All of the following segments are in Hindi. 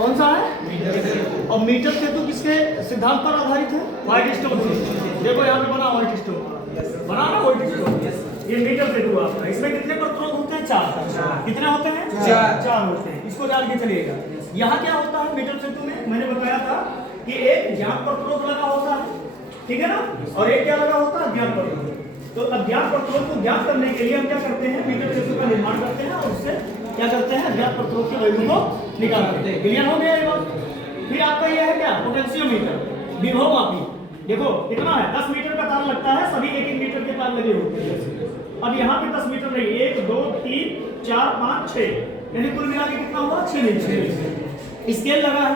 कौन सा है? और मीटर सेतु किसके सिद्धांत पर आधारित है? व्हाइटस्टोन से। देखो यहाँ पे बना व्हाइटस्टोन, बना ना व्हाइटस्टोन, ये मीटर सेतु आपका। इसमें कितने प्रतिरोध होते हैं? 4। कितने होते हैं? 4 होते हैं। इसको जान के चलिएगा। यहाँ क्या होता है मीटर सेतु में? मैंने बताया था कि एक ज्ञात प्रतिरोध लगा होता है, ठीक है ना, और एक क्या लगा होता है? अज्ञात प्रतिरोध। तो अज्ञात प्रतिरोध को ज्ञात करने के लिए हम क्या करते हैं? मीटर सेतु का निर्माण करते हैं और उससे क्या करते हैं? अज्ञात प्रतिरोध की वैल्यू को निकालते हैं। क्लियर हो गया ये बात? फिर आपका ये है क्या? पोटेंशियोमीटर, विभव मापी। देखो कितना है? 10 मीटर का तार लगता है, सभी 1-1 मीटर के तार लगे होते हैं। अब यहाँ पे 10 मीटर नहीं, 1 2 3 4 5 6, यानी कुल मिला के कितना हुआ? 6 मीटर। स्केल लगा है,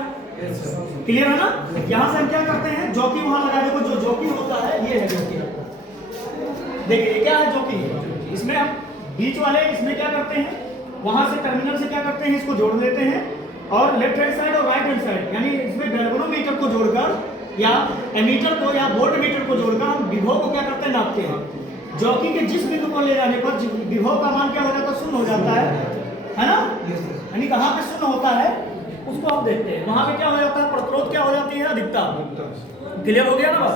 क्लियर है ना? यहाँ से हम क्या करते हैं? जॉकी वहां लगा। देखो जो जॉकी होता है ये है जॉकी। देखिए क्या है जॉकी? इसमें हम बीच वाले इसमें क्या करते हैं? वहां से टर्मिनल से क्या करते हैं? इसको जोड़ देते हैं और लेफ्ट हैंड साइड और राइट हैंड साइड, यानी इसमें गैल्वेनोमीटर को जोड़कर या एमीटर को या वोल्ट मीटर को जोड़कर हम विभव को क्या करते हैं? नापते हैं। जॉकी के जिस बिंदु को ले जाने पर विभव का मान क्या हो जाता है? शून्य हो जाता है ना? यानी कहाँ पे शून्य होता है उसको हम देखते हैं। वहां पे क्या हो जाता है? प्रतिरोध क्या हो जाती है? अधिकता। क्लियर हो गया ना बस?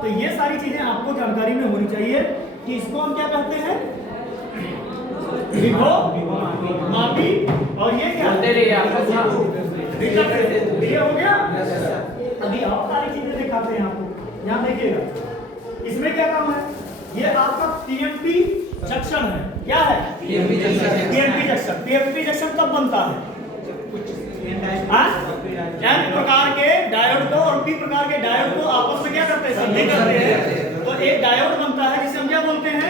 तो ये सारी चीजें आपको जानकारी में होनी चाहिए कि इसको हम क्या कहते हैं? विभव मापी। और ये क्या? क्लियर हो गया? अभी और सारी चीजें दिखाते हैं आपको। यहाँ देखिएगा इसमें क्या काम है? ये आपका पीएमपी जंक्शन है। क्या है? PMP junction. पीएमपी जंक्शन कब बनता है? एन प्रकार के डायोड को और पी प्रकार के डायोड को आपस में क्या करते हैं? संधि करते हैं। तो एक डायोड बनता है जिसे हम क्या बोलते हैं?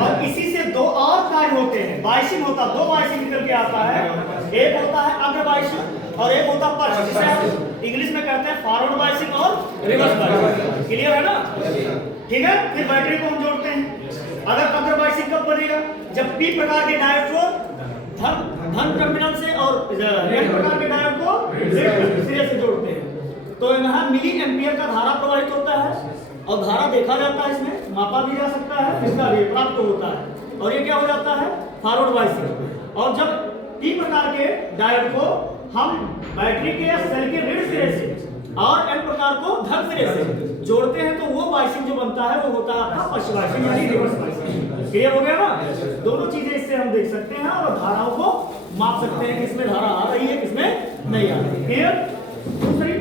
और इसी से 2 और कार्य होते हैं। बाइसिंग होता है, 2 बाइसिंग निकल के आता है। एक होता है अग्र बाइसिंग और एक होता है पक्ष, जिसे हम इंग्लिश में कहते हैं फॉरवर्ड बाइसिंग और रिवर्स बाइसिंग। क्लियर है ना? ठीक है। फिर बैटरी को हम जोड़ते हैं। अगर अग्र बाइसिंग कब बनेगा? जब पी प्रकार के डायोड को धन टर्मिनल से और एन प्रकार के डायोड को सिरे से जोड़ते हैं। तो यहाँ मिली एम्पियर का धारा प्रवाहित होता है और धारा देखा जाता है, इसमें मापा भी जा सकता है, इसका भी प्राप्त होता है। और ये क्या हो जाता है? Forward biasing. और जब पी प्रकार के डायोड को हम बैटरी के या सेल के ऋण सिरे से और एन प्रकार को धन सिरे से जोड़ते हैं तो वो बाइसिंग जो बनता है वो होता है आपका पक्ष बाइसिंग यानी रिवर्स बाइसिंग। क्लियर हो गया ना? दोनों चीजें इससे हम देख सकते हैं और धाराओं को माप सकते हैं, किसमें धारा आ रही है किसमें नहीं आ रही। क्लियर? दूसरी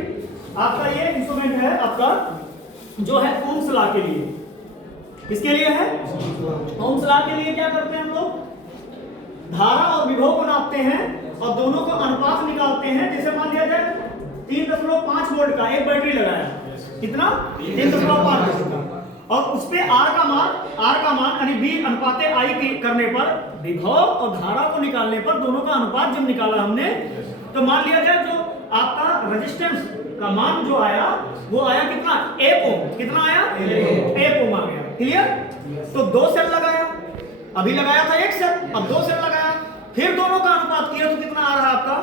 आपका ये इंस्ट्रूमेंट है आपका जो है ओम्स लॉ के लिए। किसके लिए है? ओम्स लॉ के लिए क्या करते हैं हम लोग? धारा और विभव को नापते हैं और दोनों का अनुपात निकालते हैं। जैसे मान लिया जाए 3.5 वोल्ट का एक बैटरी लगाया, कितना? 3.5 वोल्ट का, और उस पे R का मान यानी V अनुपाते I के करने पर विभव और धारा को निकालने पर दोनों का अनुपात जब निकाला हमने तो मान लिया जाए जो आपका रेजिस्टेंस का मान जो आया वो आया कितना? 1 ओम। कितना आया? 1 ओम आ गया। क्लियर? तो 2 सेल लगाया, अभी लगाया था 1 सेल, अब 2 सेल लगाया, फिर दोनों का अनुपात किया तो कितना आ रहा है आपका?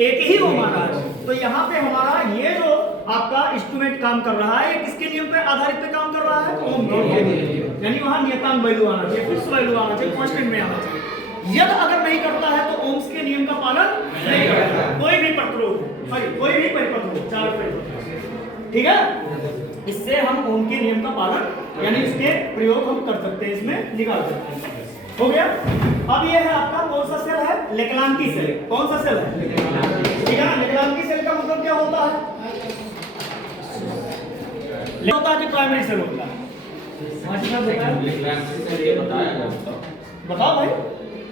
1 ही ओम आ रहा है। तो यहाँ पे हमारा ये जो आपका इंस्ट्रूमेंट काम कर रहा है ये किसके नियम पे आधारित पे काम कर रहा है? ओम के नियम। यानी वहां नियतांक वैल्यू आना चाहिए, फिक्स वैल्यू आना चाहिए, कांस्टेंट में आना चाहिए। यदि अगर नहीं करता है तो ओम्स के नियम का पालन नहीं करता कोई भी प्रतिरोध, कोई भी परिपथ हो, चालक परिपथ। ठीक है? इससे हम ओम के नियम का पालन यानी इसके प्रयोग हम कर सकते हैं, इसमें निकाल सकते हैं। हो गया? अब ये है आपका कौन सा सेल है? लेक्लांकी सेल। कौन सा सेल है? ठीक है ना? लेक्लांकी सेल का मतलब क्या होता है? होता है कि प्राइमरी सेल होता है। बताओ भाई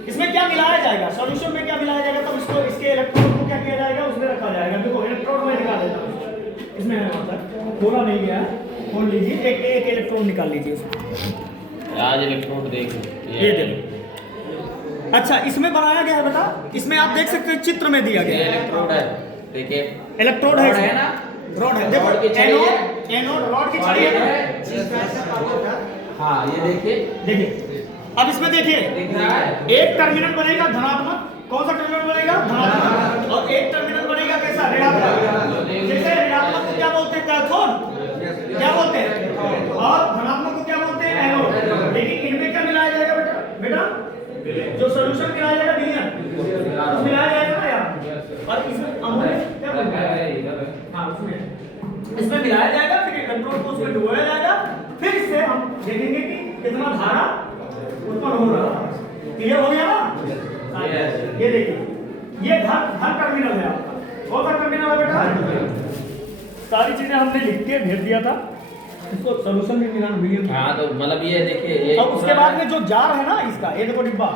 इसमें क्या मिलाया जाएगा? सॉल्यूशन में क्या मिलाया जाएगा? तब इसको इसके इलेक्ट्रोड को क्या किया जाएगा? उसमें रखा जाएगा। देखो इलेक्ट्रोड में निकाल देता हूं, इसमें है मतलब खोला नहीं गया, खोल लीजिए, एक इलेक्ट्रोड निकाल लीजिए उसमें। आज इलेक्ट्रोड देखो, ये देखो। अच्छा इसमें बनाया गया है बेटा, इसमें आप देख सकते हैं चित्र में दिया गया है। इलेक्ट्रोड है, देखिए इलेक्ट्रोड है ना? रॉड है, देखो एनोड रॉड की छड़ी है ना? हाँ ये देखिए अब इसमें देखिए एक टर्मिनल बनेगा धनात्मक। कौन सा टर्मिनल बनेगा? धनात्मक। और एक टर्मिनल बनेगा कैसा? ऋणात्मक। जैसे ऋणात्मक को क्या बोलते हैं? कैथोड। क्या बोलते हैं? और धनात्मक को क्या बोलते हैं? एनोड। लेकिन इनमें क्या मिलाया जाएगा बेटा? जो सॉल्यूशन मिलाया जाएगा विलयन मिलाया जाएगा ना यार। और इसमें अमोनियम क्या बनता है? हाँ, उसमें इसमें मिलाया जाएगा, फिर इलेक्ट्रोड को उसमें डुबोया जाएगा, फिर इससे हम देखेंगे कि कितना धारा उत्पन्न हो रहा है। क्लियर हो गया ना? ये देखिए, ये धन टर्मिनल है आपका। कौन सा टर्मिनल है बेटा? सारी चीजें हमने लिख के भेज दिया था, इसको सोल्यूशन भी मिला वीडियो। हाँ तो मतलब ये देखिए ये अब उसके बाद में जो जार है ना इसका, ये देखो डिब्बा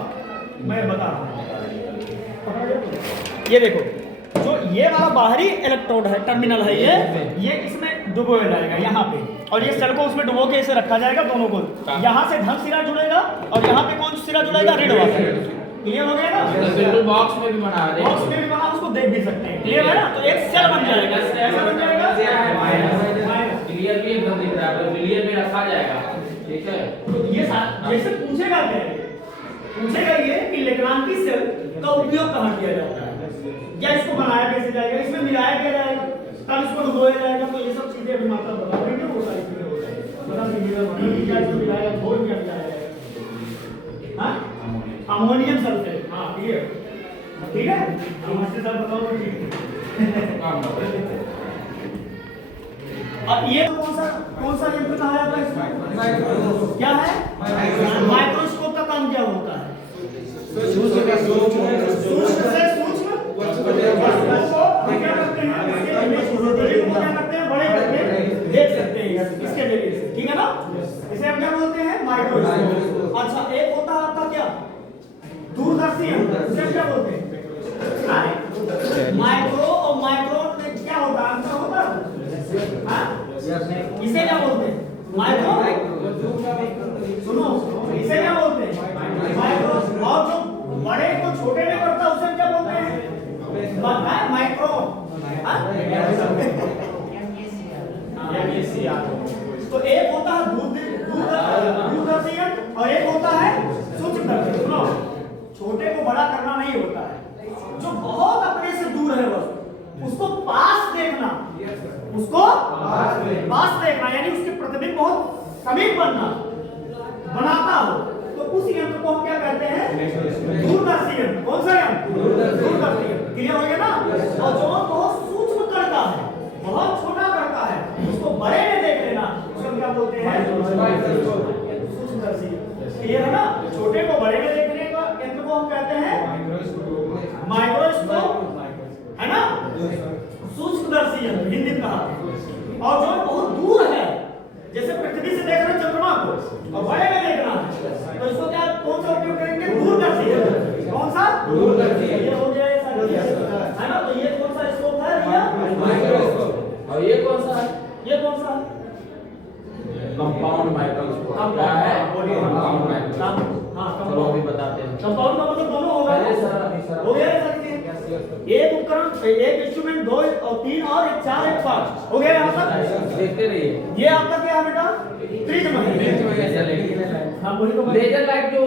मैं बता रहा हूँ, ये देखो जो ये वाला बाहरी इलेक्ट्रोड है, टर्मिनल है, ये इसमें डुबोया जाएगा यहाँ पे, और ये सेल को उसमें डुबो के इसे रखा जाएगा दोनों को। यहाँ से धन सिरा जुड़ेगा और यहाँ पे कौन सिरा जुड़ेगा? ऋण वाला। क्लियर हो गया ना? बिल्कुल बॉक्स में भी बना दे, बॉक्स में भी बना, उसको देख भी सकते हैं। क्लियर है ना? तो एक सेल बन जाएगा, ऐसा बन जाएगा। क्लियर भी एकदम दिख रहा है, क्लियर में रखा जाएगा, ठीक है। तो ये जैसे पूछेगा क्या है? पूछेगा ये कि लेग्रांकी सेल का उपयोग कहाँ किया जाता है, या इसको बनाया कैसे जाएगा, इसमें मिलाया क्या जाएगा, तब इसको डुबोया जाएगा। तो ये सब चीजें अभी मात्रा बता देंगे, वो सारी चीजें हो जाएगी। बता दीजिए क्या इसको मिलाया, घोल क्या मिलाया जाएगा? हाँ, अमोनियम सल्फेट। हाँ क्लियर, ठीक है। मास्टर साहब बताओ तो ठीक है। अब ये कौन सा यंत्र कहा जाता है इसमें? क्या है? माइक्रोस्कोप का काम क्या होता है? सूक्ष्म से सूक्ष्म क्या करते हैं, क्या करते हैं, बड़े करके देख सकते हैं इसके जरिए से, ठीक है ना? इसे हम क्या बोलते हैं? माइक्रोस्कोप। अच्छा, एक होता है आपका क्या? दूरदर्शी यंत्र, इसे क्या बोलते हैं? माइक्रो और माइक्रो में क्या होता है? अंतर होता है? हाँ? इसे क्या बोलते हैं? माइक्रो। सुनो, इसे क्या बोलते हैं? माइक्रो। और जो बड़े को छोटे में करता है उसे क्या बोलते हैं? माइक्रो। तो एक होता है दूरदर्शी यंत्र और एक होता है सूक्ष्मदर्शी। सुनो, छोटे को बड़ा करना नहीं होता है, जो बहुत अपने से दूर है वस्तु उसको पास देखना, उसको पास देखना, यानी उसके प्रतिबिंब बहुत समीप बनाता हो, तो उस यंत्र को हम क्या कहते हैं? दूरदर्शी यंत्र। कौन सा यंत्र? दूरदर्शी यंत्र। क्लियर हो गया ना? और जो बहुत सूक्ष्म करता है, बहुत छोटा करता है, उसको बड़े में देख लेना, उसको क्या बोलते हैं? सूक्ष्मदर्शी। क्लियर है ना? छोटे को बड़े में देखने का यंत्र को हम कहते हैं माइक्रोस्कोप, है ना? सूक्ष्मदर्शी यंत्र हिंदी में कहा। और जो बहुत दूर है, जैसे पृथ्वी से देख रहे हैं चंद्रमा को और बड़े में देखना है, तो इसको क्या, कौन सा उपयोग करेंगे? दूरदर्शी यंत्र। कौन सा? दूरदर्शी। ये हो गया, ये सारी है ना? तो ये कौन सा स्कोप है? माइक्रोस्कोप। और ये कौन सा है? ये कौन सा है? Compound microscope. क्या है? Compound microscope. हाँ, चलो अभी बताते हैं। कंपाउंड का मतलब दोनों हो गए, हो गया सर। एक उपकरण, एक इंस्ट्रूमेंट, 2 और 3 और 1 4 1 5 हो गया यहाँ तक। देखते रहिए। ये आपका क्या है बेटा? प्रिज्म है। हाँ, वही तो लेजर लाइट जो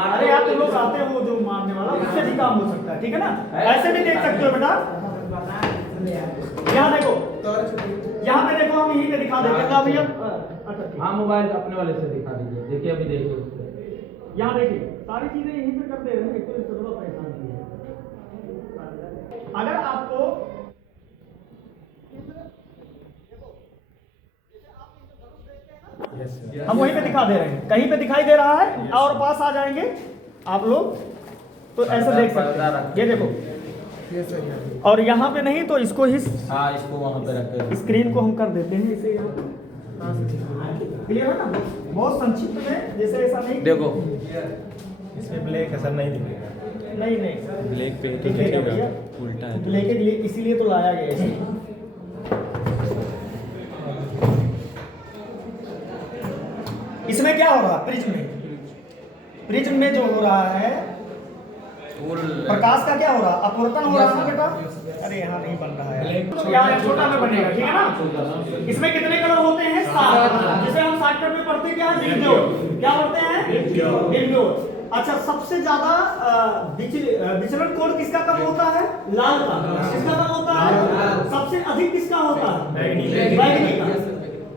अरे आप लोग आते हो जो मारने वाला, उससे भी काम हो सकता है, ठीक है ना? ऐसे भी देख सकते हो बेटा। यहाँ देखो, यहाँ पे देखो, हम यहीं पे दिखा देते हैं भैया। हाँ, मोबाइल अपने वाले से दिखा दीजिए। देखिए अभी देखिए, यहाँ देखिए, सारी चीजें यहीं पे कर दे रहे हैं, तो इससे थोड़ा परेशान की है। अगर आपको हम वहीं पे दिखा दे रहे हैं, कहीं पे दिखाई दे रहा है और पास आ जाएंगे आप लोग, तो ऐसे देख सकते हैं। ये देखो, और यहाँ पे नहीं तो इसको ही, हाँ इसको वहाँ पे रखते हैं। स्क्रीन को हम कर देते हैं इसे। क्लियर है ना? बहुत संक्षिप्त में, जैसे ऐसा नहीं देखो इसमें ब्लैक असर नहीं दिखेगा। नहीं ब्लैक पे तो दिखेगा दिखेगा, भैया, उल्टा है। ब्लैक के लिए इसीलिए तो लाया गया है। इसमें क्या हो रहा है? प्रिज्म में जो हो रहा है प्रकाश का क्या हो रहा है? अपवर्तन हो रहा है बेटा। अरे यहाँ नहीं बन रहा है, यहाँ छोटा में बनेगा, ठीक है ना? इसमें कितने कलर होते हैं? 7। जैसे हम शॉर्टकट में पढ़ते क्या है? क्या पढ़ते हैं? विंडोज। अच्छा, सबसे ज्यादा विचलन कोण किसका कम होता है? लाल का। किसका कम होता है? सबसे अधिक किसका होता है? बैगनी का।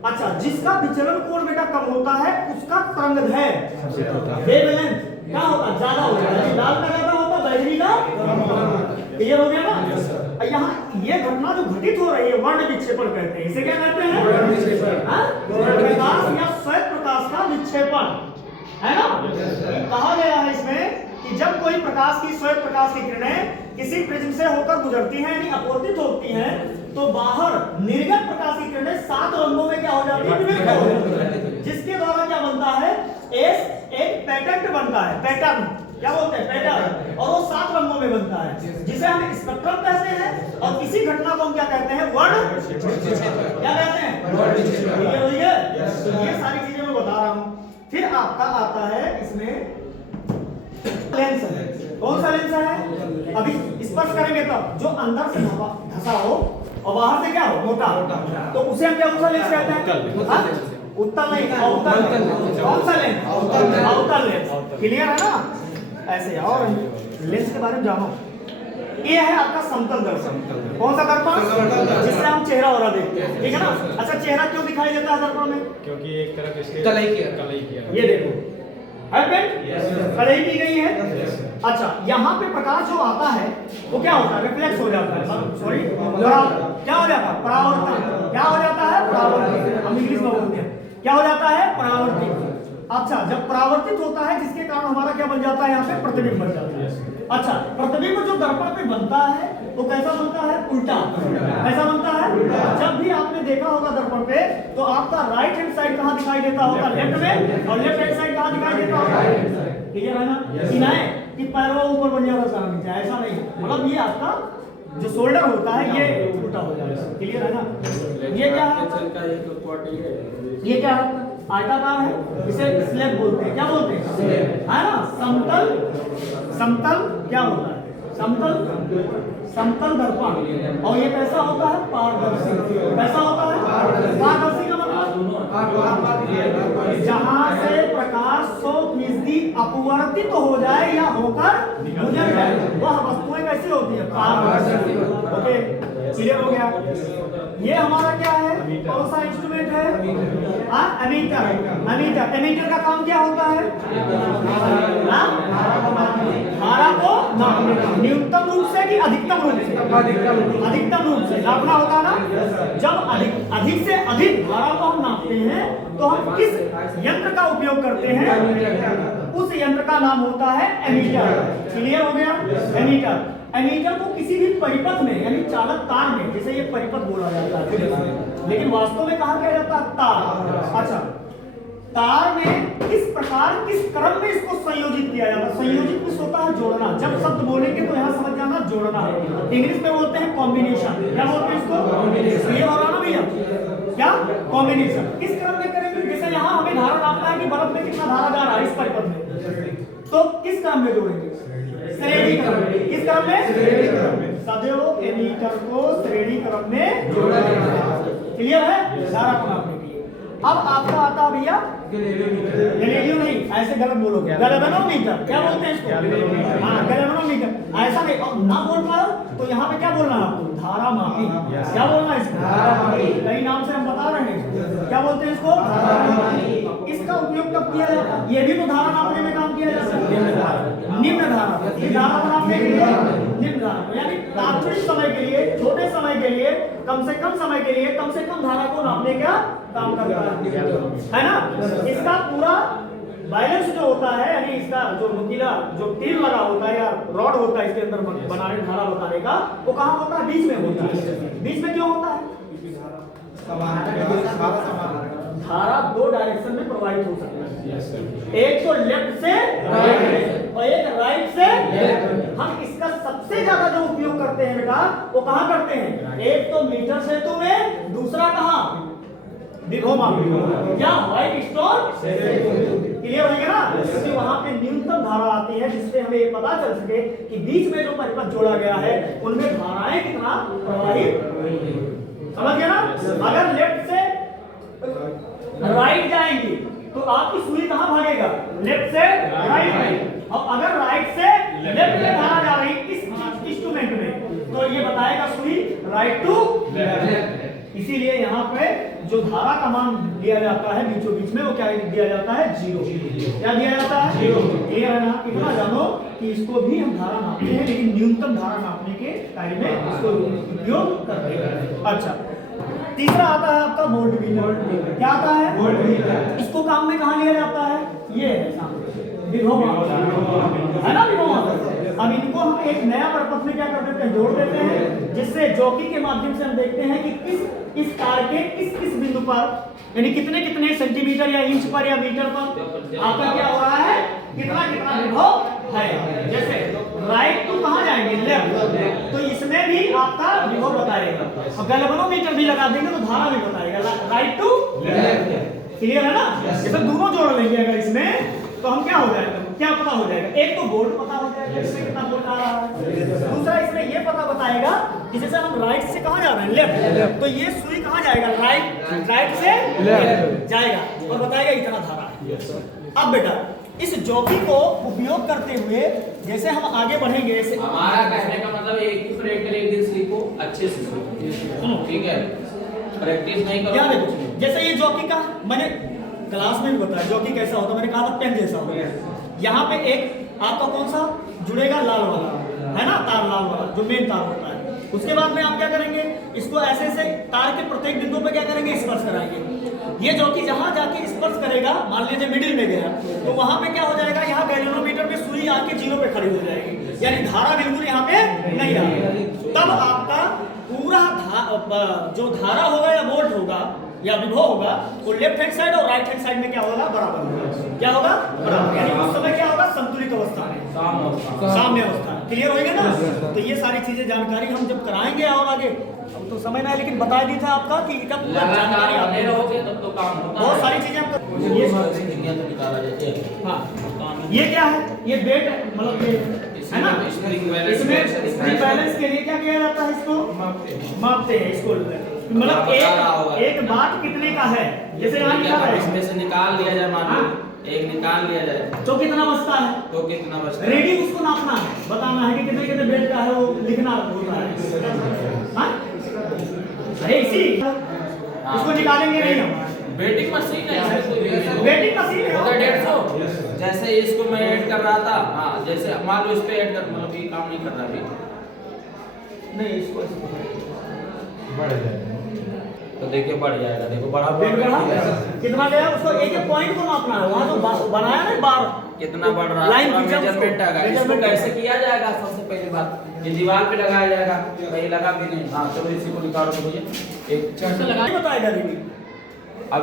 अच्छा, जिसका विचलन कोण बेटा कम होता है उसका तरंगदैर्घ्य वेवलेंथ क्या होता है? ज्यादा होता है। लाल का ज्यादा होता है, बैगनी का। क्लियर हो गया ना? यहाँ ये घटना जो घटित हो रही है वर्ण विक्षेपण कहते हैं। इसे क्या कहते हैं? हाँ? प्रकाश या श्वेत प्रकाश का विक्षेपण, है ना। कहा गया है इसमें कि जब कोई प्रकाश की श्वेत प्रकाश की किरणें किसी प्रिज्म से होकर गुजरती हैं यानी अपवर्तित होती हैं तो बाहर निर्गत प्रकाश की किरणें 7 रंगों में क्या हो जाती है? विभक्त हो जाती है। जिसके द्वारा क्या बनता है? एक पैटर्न बनता है। पैटर्न क्या बोलते हैं? पैटर्न। और वो 7 रंगों में बनता है जिसे हम स्पेक्ट्रम कहते हैं। और इसी घटना को हम क्या कहते हैं? वर्ण क्या कहते हैं? तो ये सारी चीजें मैं बता रहा हूँ। फिर आपका आता है इसमें लेंस है। कौन सा लेंस है? अभी स्पर्श करेंगे तब जो अंदर से धंसा हो और बाहर से क्या हो? मोटा, तो उसे हम क्या कौन सा लेंस कहते हैं? उत्तल नहीं, अवतल। कौन सा लेंस? अवतल लेंस। क्लियर है ना? ऐसे और लेंस के बारे में जानो। ये है आपका समतल दर्पण। कौन सा दर्पण? जिससे हम चेहरा और देखते हैं, ठीक है ना। अच्छा, चेहरा क्यों दिखाई देता है दर्पण में? क्योंकि एक तरफ इसके कलई किया। ये देखो कढ़ाई की गई है। अच्छा, यहाँ पे प्रकाश जो आता है वो क्या होता है? रिफ्लेक्स हो जाता है। सॉरी, क्या हो जाता है? परावर्तन। क्या हो जाता है? परावर्तन। हम इंग्लिश में बोलते हैं क्या हो जाता है? परावर्तित। अच्छा, जब परावर्तित होता है जिसके कारण हमारा क्या बन जाता है? यहाँ पे प्रतिबिंब बन जाता है। अच्छा, प्रतिबिंब जो दर्पण पे बनता है वो कैसा बनता है? उल्टा। कैसा बनता है? जब भी आपने देखा होगा दर्पण पे तो आपका राइट हैंड साइड कहाँ दिखाई देता होगा? लेफ्ट में। और लेफ्ट हैंड साइड कहाँ दिखाई देता होगा? क्लियर है ना? सिनाए कि पैरों ऊपर बन जाएगा नीचे, ऐसा नहीं। मतलब ये आपका जो शोल्डर होता है ये उल्टा हो जाएगा। क्लियर है ना? ये क्या है? ये क्या है? आयताकार है। इसे स्लैब बोलते हैं। क्या बोलते हैं? है ना? समतल क्या होता है? समतल दर्पण। और ये कैसा होता है? पारदर्शी। कैसा होता है? पारदर्शी का मतलब जहां से प्रकाश 100% अपवर्तित तो हो जाए या होकर गुजर जाए वह वस्तुएं कैसी होती है? पारदर्शी। ओके, क्लियर हो गया? ये हमारा क्या है? कौन सा इंस्ट्रूमेंट है? एमीटर। एमीटर का काम क्या होता है? धारा को नापने का। न्यूनतम रूप से कि अधिकतम रूप से? अधिकतम रूप से नापना होगा ना। जब अधिक से अधिक धारा को हम नापते हैं तो हम किस यंत्र का उपयोग करते हैं? उस यंत्र का नाम होता है एमीटर। क्लियर हो गया? एमीटर। एमीटर को किसी भी परिपथ में यानी चालक तार में, जैसे ये परिपथ बोला जाता है लेकिन वास्तव में कहा क्या जाता है? तार। अच्छा, तार में किस प्रकार किस क्रम में इसको संयोजित किया जाता है? संयोजित कुछ होता है जोड़ना। जब शब्द बोलेंगे तो यहाँ समझ जाना जोड़ना। इंग्लिश में बोलते हैं कॉम्बिनेशन। क्या बोलते हैं इसको? ये हो रहा ना भैया? क्या? कॉम्बिनेशन। किस क्रम में करेंगे? जैसे यहाँ हमें धारा नापना है कि बल्ब में कितना धारा जा रहा है इस परिपथ में, तो किस क्रम में जोड़ेंगे? श्रेणी क्रम में। किस क्रम में? श्रेणी क्रम में। सदैव एमीटर को श्रेणी क्रम में जोड़ा जाता है। क्लियर है? धारा को नापने के लिए। अब आपका आता भैया गैलीलियो नहीं, ऐसे गलत बोलोगे। गैल्वेनोमीटर। क्या बोलते हैं इसको? हाँ, गैल्वेनोमीटर। ऐसा नहीं ना बोल पाओ तो यहाँ पे क्या बोलना है आपको? धारा मापी। क्या बोलना है इसको? धारा मापी। कई नाम से हम बता रहे हैं। क्या बोलते हैं इसको? धारा मापी। इसका उपयोग कब किया जाता है? ये भी तो धारा नापने में काम किया जाता है। निम्न धारा। ये धारा नापने के लिए निम्न धारा यानी तात्कालिक समय के लिए, छोटे समय के लिए, कम से कम समय के लिए कम से कम धारा को नापने का काम करता है ना। इसका पूरा बैलेंस जो होता है यानी इसका जो नुकीला जो तीर लगा होता है या रॉड होता है इसके अंदर बनाने धारा बताने का, वो कहाँ होता है? बीच में होता है। बीच में क्यों होता है? धारा 2 डायरेक्शन में प्रवाहित हो सकती है। एक तो लेफ्ट से और एक राइट से लेफ्ट। हम इसका सबसे ज्यादा जो उपयोग करते हैं बेटा वो कहाँ करते हैं? एक तो मीटर सेतु में, दूसरा कहाँ? दिघोमा क्या? White stone. क्लियर हो गया ना? क्योंकि वहां पे न्यूनतम धारा आती है जिससे हमें ये पता चल सके कि बीच में जो परिपथ जोड़ा गया है उनमें धाराएं कितना प्रवाहित। समझ गया ना? अगर लेफ्ट से राइट जाएंगी तो आपकी सुई कहाँ भागेगा? लेफ्ट से राइट। और अगर राइट से लेफ्ट में धारा जा रही इस इंस्ट्रूमेंट में तो ये बताएगा सुई राइट टू लेफ्ट। इसीलिए यहाँ पे जो धारा का मान दिया जाता है बीचों बीच में, वो क्या दिया जाता है? 0। क्या दिया जाता है? 0। क्लियर है ना? इतना जानो कि इसको भी हम धारा नापते हैं, लेकिन न्यूनतम धारा नापने के टाइम में इसको उपयोग करते हैं। अच्छा, तीसरा आता है आपका वोल्ट मीटर। क्या आता है? Volt meter. इसको काम में कहाँ लिया जाता है? ये है सामने विभव मापक, है ना, विभव मापक। अब इनको हम एक नया पर्पस में क्या कर देते हैं? जोड़ देते हैं, जिससे जॉकी के माध्यम से हम देखते हैं कि इस तार के किस बिंदु पर, यानी कितने कितने सेंटीमीटर या इंच पर या मीटर पर आपका क्या हो रहा है, कितना कितना विभव है। जैसे राइट टू कहाँ जाएंगे? लेफ्ट, तो इसमें भी आपका विभव बताएगा। अब गैल्वेनोमीटर भी लगा देंगे तो धारा भी बताएगा, राइट टू लेफ्ट। क्लियर है ना? जैसे दोनों जोड़ लेंगे अगर इसमें, तो हम क्या हो जाएगा, क्या पता हो जाएगा? एक तो वोल्ट पता हो जाएगा, इसमें कितना वोल्ट आ रहा है। दूसरा इसमें ये पता बताएगा कि जैसे हम राइट से कहाँ जा रहे हैं? लेफ्ट, तो ये सुई कहाँ जाएगा? राइट से लेफ्ट जाएगा और बताएगा इतना धारा है। अब बेटा इस जॉकी को उपयोग करते हुए जैसे हम आगे बढ़ेंगे, जैसे हमारा कहने का मतलब एक ही प्रैक्टिस एक दिन सीखो, अच्छे से सीखो, ठीक है? प्रैक्टिस नहीं करो। क्या देखो, जैसे ये जॉकी का मैंने क्लास में भी बताया जॉकी कैसा होता है, मैंने कहा था पेन जैसा होता है। यहाँ पे एक आपका कौन सा जुड़ेगा? लाल वाला, है ना, तार लाल वाला जो मेन तार होता है। उसके बाद में आप क्या करेंगे? इसको ऐसे ऐसे तार के प्रत्येक बिंदु पे क्या करेंगे? स्पर्श कराएंगे। ये जॉकी जहाँ जाके स्पर्श करेगा, मान लीजिए मिडिल में गया, तो वहां पे क्या हो जाएगा? यहाँ गैल्वेनोमीटर पे सुई आके 0 पे खड़ी हो जाएगी, यानी धारा बिल्कुल यहाँ पे नहीं आएगी। तब आपका पूरा जो धारा होगा या वोल्ट होगा या विभव होगा, वो लेफ्ट हैंड साइड और राइट हैंड साइड में क्या होगा? बराबर होगा। क्या होगा? बराबर। यानी उस समय क्या होगा? संतुलित अवस्था में, साम्य अवस्था। क्लियर होगा ना? तो ये सारी चीजें जानकारी हम जब कराएंगे और आगे, अब तो समय ना, लेकिन बता दी था आपका कि कब जानकारी आपने रहोगे तब तो काम होगा। बहुत सारी चीजें आपको ये तो निकाला जाता है। हाँ, ये क्या है? ये बेट, मतलब ये है ना, इसमें स्प्रिंग बैलेंस के लिए क्या किया जाता है? इसको मापते हैं इसको, मतलब एक बात कितने का है, जैसे यहाँ लिखा है इसमें से निकाल लिया जाए, मान लो एक निकाल लिया जाए तो कितना बचता है? तो कितना बचता है? रीडिंग उसको नापना है, बताना है कि कितने कितने बेड का है, वो लिखना होता है। हाँ? अरे इसी इसको निकालेंगे नहीं हम। वेटिंग मशीन है, वेटिंग मशीन है, 150। जैसे इसको मैं ऐड कर रहा था, हाँ, जैसे मान लो इस पे ऐड कर, मतलब ये काम नहीं कर रहा अभी नहीं, इसको बढ़ जाएगा तो देखिए बढ़ जाएगा। देखो बढ़ा कितना गया? उसको एक एक पॉइंट को मापना है। वहाँ जो बनाया ना बार, कितना बढ़ रहा है, लाइन मेजरमेंट आएगा। इसको कैसे किया जाएगा? सबसे पहली बात ये दीवार पे लगाया जाएगा, कहीं लगा भी नहीं। हाँ चलो इसी को निकालो तो भैया, एक कैसे लगाना बताएगा रीडिंग। अब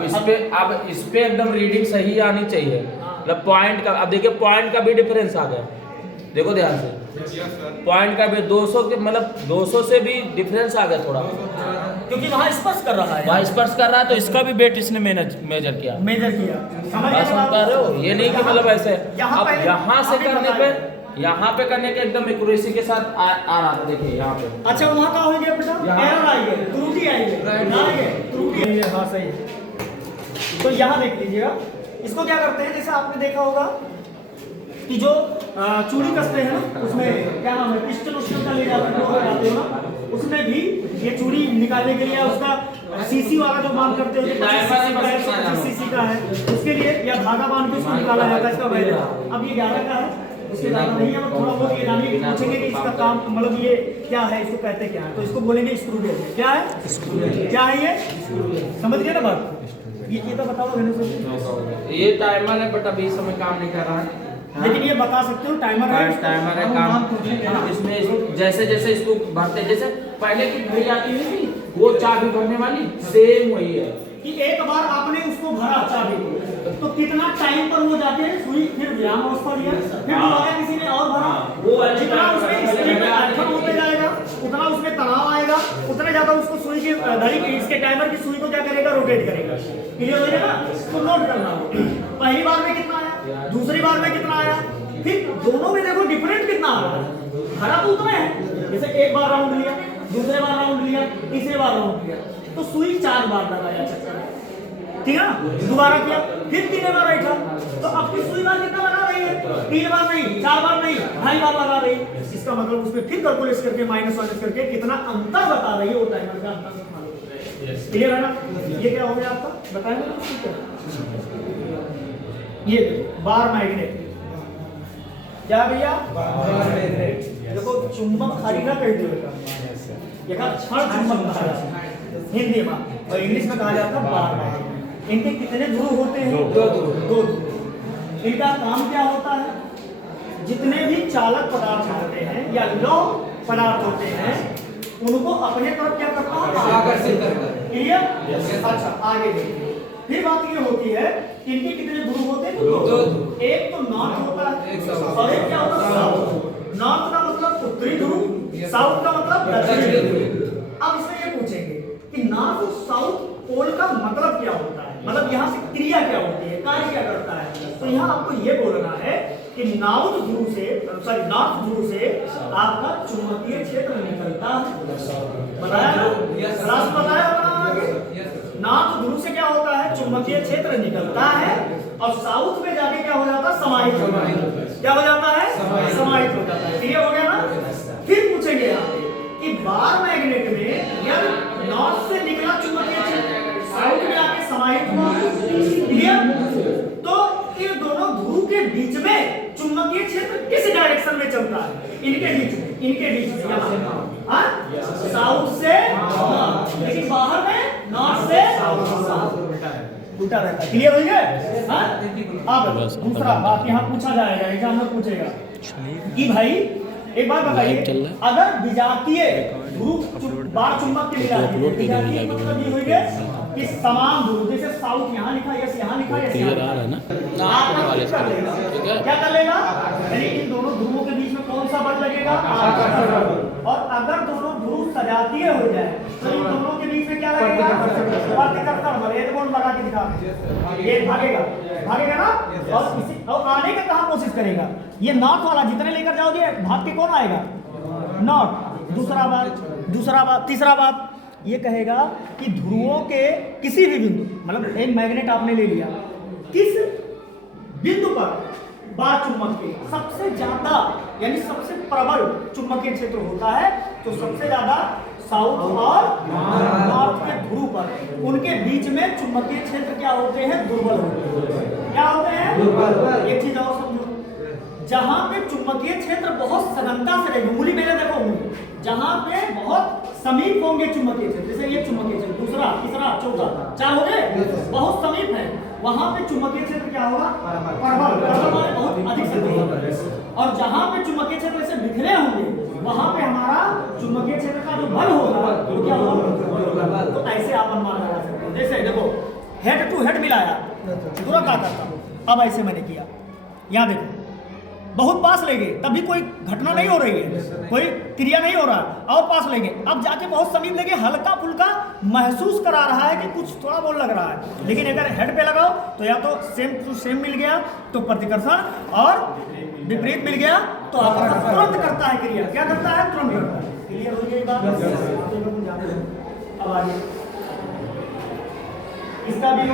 इस पे एकदम रीडिंग सही आनी चाहिए, मतलब पॉइंट का। अब देखिए पॉइंट का भी डिफरेंस आ गया, देखो ध्यान से, पॉइंट का भी 200 के, मतलब 200 से भी डिफरेंस आ गया थोड़ा, क्योंकि वहाँ स्पर्श कर रहा है, वहाँ स्पर्श कर रहा है, तो इसका भी वेट इसने मेजर किया। समझ रहे हो? ये नहीं कि मतलब ऐसे यहाँ अब यहाँ से करने पे, यहाँ पे करने के एकदम एक्यूरेसी के साथ आ रहा था। देखिए यहाँ पे, अच्छा वहाँ का हो गया बेटा, एरर आई है, त्रुटि आई है, त्रुटि आई है। हाँ सही है। तो यहाँ देख लीजिएगा, इसको क्या करते हैं, जैसे आपने देखा होगा कि जो चूड़ी कसते हैं ना, उसमें क्या नाम है, पिस्टन उस्टन का ले जाते हो ना, उसमें भी ये चूड़ी निकालने के लिए उसका सीसी वाला जो बांध करते हो, 25 सीसी का है, उसके लिए या धागा बांध के उसको निकाला जाता है, इसका वैल्यू। अब ये 11 का है, उसके ज़्यादा नहीं है, थोड़ा बहुत ये जानिए, पूछेंगे कि इसका काम मतलब ये क्या है, इसको कहते क्या है, तो इसको बोलेंगे स्क्रू ड्राइवर। क्या है? क्या है ये? समझ गए ना बात? ये तो बताओ मैंने से। ये टाइमर है बट अभी इस समय काम नहीं कर रहा है, लेकिन ये बता सकते हो टाइमर है, टाइमर है काम। इसमें जैसे जैसे इसको भरते, जैसे पहले की घड़ी आती नहीं थी वो चाबी भरने वाली, सेम वही है कि एक बार आपने उसको भरा चाबी को, तो कितना टाइम पर वो जाके सुई फिर विराम अवस्था दिया, फिर दोबारा किसी ने और भरा, वो जितना उसमें स्पीड में आयतन होते जाएगा, उतना उसमें तनाव आएगा, उतना ज्यादा उसको सुई की घड़ी की, इसके टाइमर की सुई को क्या करेगा, रोटेट करेगा। क्लियर हो जाएगा? तो नोट करना, पहली बार में कितना आया, दूसरी बार में कितना आया, फिर दोनों में देखो डिफरेंट कितना आ रहा है। भरा तो उतना है, जैसे एक बार राउंड लिया, दूसरे बार राउंड लिया, तीसरे बार राउंड लिया, तो सुई 4 बार लगाया चक्कर, ठीक है ना, दोबारा किया, फिर 3 बार बैठा, तो आपकी सुई बार कितना लगा रही रही है, 3 बार नहीं, 4 बार नहीं, 2.5 बार लगा रही है। इसका मतलब उसमें फिर कैलकुलेट करके माइनस माइनस करके कितना अंतर बता रही है वो टाइमर का अंतर मालूम हो जाएगा। क्लियर है ना? ये क्या हो गया आपका, बताएंगे ना? ये देखो बार मैग्नेट, क्या भैया? देखो चुंबक खरीदा कहते हो, क्षण चुंबक कहा जाता है हिंदी में, और इंग्लिश में कहा जाता है बार मैग्नेट। इनके कितने ध्रुव होते हैं? 2 ध्रुव। इनका काम क्या होता है? जितने भी चालक पदार्थ होते हैं या लौह पदार्थ होते हैं उनको अपने तरफ क्या करता है? आकर्षित करता है। क्लियर? अच्छा आगे देखिए, फिर बात ये होती है इनके कितने ध्रुव होते हैं? 2। एक तो नॉर्थ होता है और एक क्या होता है? साउथ। नॉर्थ का मतलब उत्तरी ध्रुव, साउथ का मतलब दक्षिणी ध्रुव। अब इसमें ये पूछेंगे कि नॉर्थ और साउथ पोल का मतलब क्या होता है, मतलब यहाँ से क्रिया क्या होती है, कार्य क्या करता है? तो यहाँ आपको ये बोलना है कि नॉर्थ ध्रुव से आपका चुंबकीय क्षेत्र निकलता है। बताया ना? क्लास में बताया होगा नॉर्थ ध्रुव से क्या होता है? चुंबकीय क्षेत्र निकलता है और साउथ में जाके क्या हो जाता है? समाहित हो जाता है। क्या हो जाता है? समाहित हो जाता है। क्लियर हो गया ना? फिर पूछेंगे यहाँ पे कि बार मैग्नेट में यदि नॉर्थ से निकला चुंबकीय क्षेत्र साउथ में आके समाहित हुआ, क्लियर? तो इन दोनों ध्रुव के बीच में चुंबकीय क्षेत्र किस डायरेक्शन में चलता है? इनके बीच में हाँ? साउथ से नॉर्थ, लेकिन बाहर में नॉर्थ से उल्टा रहता है। क्लियर हो गया? हाँ? अब दूसरा बात यहाँ पूछा जाएगा, एग्जाम में पूछेगा कि भाई एक बात बताइए, अगर विजातीय ध्रुव बार चुंबक के मिला विजातीय मतलब ये होंगे कि समान ध्रुव, जैसे साउथ यहाँ लिखा है, यहाँ लिखा है, क्या कर लेगा? यानी इन दोनों ध्रुवों के बीच में कौन सा बल लगेगा? और अगर दोनों ध्रुव सजातीय हो जाए तो इन दोनों के बीच में क्या लगेगा? प्रतिकर्षण बल। एक बोल लगा के दिखा, ये भागेगा ना? और आने का कहाँ कोशिश करेगा? ये नॉर्थ वाला जितने लेकर जाओगे भाग के कौन आएगा? नॉर्थ। दूसरा बात तीसरा बात ये कहेगा कि ध्रुवों के किसी भी बिंदु, मतलब एक मैग्नेट आपने ले लिया, किस बिंदु पर बार चुंबक के सबसे ज्यादा यानी सबसे प्रबल चुंबकीय क्षेत्र होता है, तो सबसे ज्यादा साउथ और नॉर्थ के ध्रुव पर, उनके बीच में चुंबकीय क्षेत्र क्या होते हैं? दुर्बल होते हैं। क्या होते हैं? एक चीज और समझो, जहां पे चुंबकीय क्षेत्र बहुत सघनता से रहेगी, उंगली मेरे देखो उंगली, जहां पे बहुत समीप होंगे चुंबकीय क्षेत्र, जैसे ये चुंबकीय क्षेत्र, दूसरा, तीसरा, चौथा, 4 हो गए, बहुत समीप है, वहां पे चुंबकीय क्षेत्र क्या होगा? प्रबल माने बहुत अधिक शक्ति। और जहां पे चुंबकीय क्षेत्र से बिखरे होंगे वहां पे हमारा चुंबकीय क्षेत्र का जो बल होगा वो क्या होगा? तो ऐसे आप अनुमान लगा सकते हैं। जैसे देखो हेड टू हेड मिलाया, पूरा क्या करता, अब ऐसे मैंने किया, यहाँ देखो बहुत पास ले गए, तभी कोई घटना नहीं हो रही है, कोई क्रिया नहीं हो रहा है, और पास ले गए, अब जाके बहुत समीप ले गए, हल्का फुल्का महसूस करा रहा है कि कुछ थोड़ा बहुत लग रहा है, लेकिन अगर हेड पे लगाओ तो या तो सेम टू सेम मिल गया तो प्रतिकर्षण, और विपरीत मिल गया तो आकर्षण तुरंत करता है क्रिया। क्या करता है? तुरंत करता है। क्लियर हो गई बात? अब आगे इसका भी